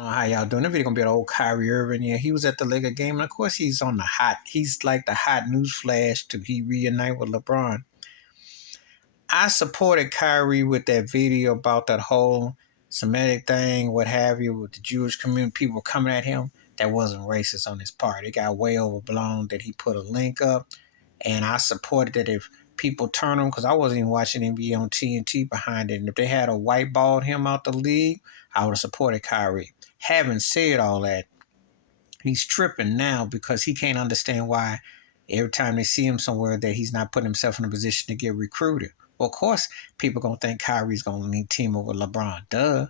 I don't know how y'all doing. The video gonna be an old Kyrie Irving. Yeah, he was at the Lakers game, and of course he's on the hot. He's like the hot news flash to he reunite with LeBron. I supported Kyrie with that video about that whole Semitic thing, what have you, with the Jewish community, people coming at him. That wasn't racist on his part. It got way overblown that he put a link up, and I supported that if people turn him, because I wasn't even watching NBA on TNT behind it, and if they had a whiteballed him out the league, I would have supported Kyrie. Having said all that, he's tripping now because he can't understand why every time they see him somewhere that he's not putting himself in a position to get recruited. Well, of course, people going to think Kyrie's going to need team up with LeBron. Duh.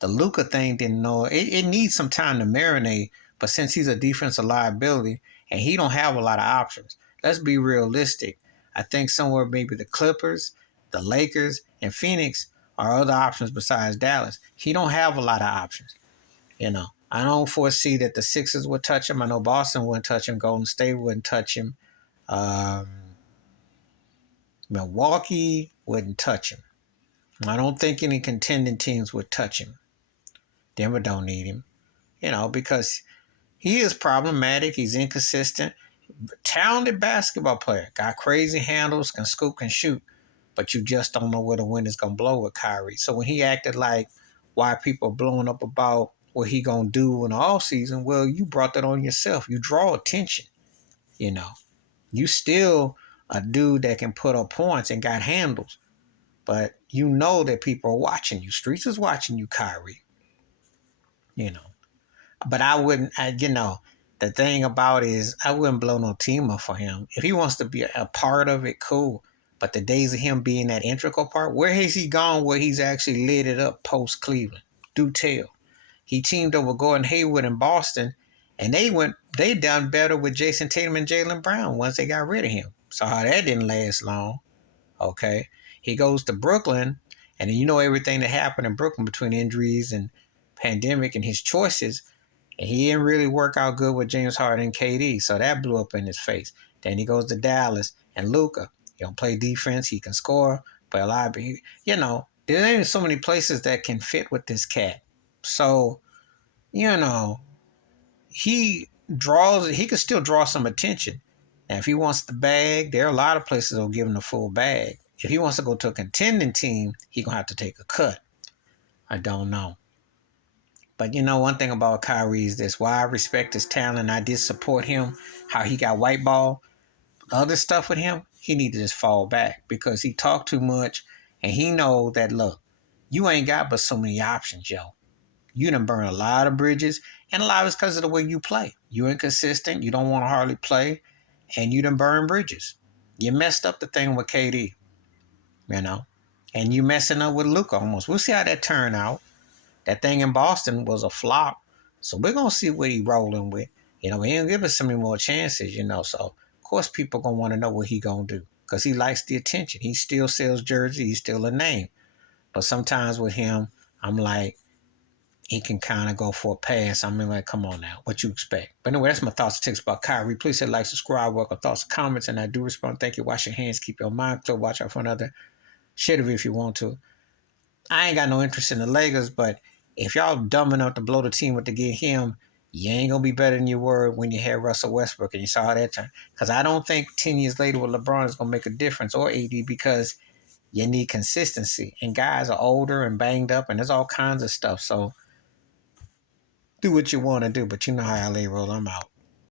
The Luka thing didn't know. It needs some time to marinate, but since he's a defensive liability and he don't have a lot of options, let's be realistic. I think somewhere maybe the Clippers, the Lakers, and Phoenix are other options besides Dallas. He don't have a lot of options. I don't foresee that the Sixers would touch him. I know Boston wouldn't touch him. Golden State wouldn't touch him. Milwaukee wouldn't touch him. I don't think any contending teams would touch him. Denver don't need him, because he is problematic. He's inconsistent. Talented basketball player. Got crazy handles, can scoop, can shoot. But you just don't know where the wind is going to blow with Kyrie. So when he acted like why people are blowing up about what he going to do in the offseason, well, you brought that on yourself. You draw attention, You still a dude that can put up points and got handles. But you know that people are watching you. Streets is watching you, Kyrie. But I wouldn't, the thing about it is I wouldn't blow no team up for him. If he wants to be a part of it, cool. But the days of him being that integral part, where has he gone where he's actually lit it up post-Cleveland? Do tell. He teamed up with Gordon Hayward in Boston, and they done better with Jason Tatum and Jaylen Brown once they got rid of him. So how that didn't last long. Okay. He goes to Brooklyn, and you know everything that happened in Brooklyn between injuries and pandemic and his choices. And he didn't really work out good with James Harden and KD, so that blew up in his face. Then he goes to Dallas and Luka. He don't play defense. He can score, play a lot. But there ain't so many places that can fit with this cat. So, he can still draw some attention. Now, if he wants the bag, there are a lot of places that will give him the full bag. If he wants to go to a contending team, he's going to have to take a cut. I don't know. But one thing about Kyrie is this. While I respect his talent, I did support him, how he got white ball. Other stuff with him, he need to just fall back because he talked too much. And he know that, look, you ain't got but so many options, yo. You done burn a lot of bridges. And a lot of it's because of the way you play. You're inconsistent. You don't want to hardly play. And you done burn bridges. You messed up the thing with KD, And you messing up with Luka almost. We'll see how that turn out. That thing in Boston was a flop. So we're going to see what he rolling with. He ain't give us so many more chances, So, of course, people going to want to know what he going to do. Because he likes the attention. He still sells jerseys. He's still a name. But sometimes with him, I'm like, he can kind of go for a pass. I'm like, come on now. What you expect? But anyway, that's my thoughts and takes about Kyrie. Please hit like, subscribe, welcome thoughts and comments. And I do respond. Thank you. Wash your hands. Keep your mind clear. Watch out for another. Share the video if you want to. I ain't got no interest in the Lakers, but if y'all dumb enough to blow the team up to get him, you ain't going to be better than you were when you had Russell Westbrook and you saw how that turn. Because I don't think 10 years later with LeBron is going to make a difference or AD because you need consistency. And guys are older and banged up and there's all kinds of stuff. So do what you want to do, but you know how LA roll. I'm out.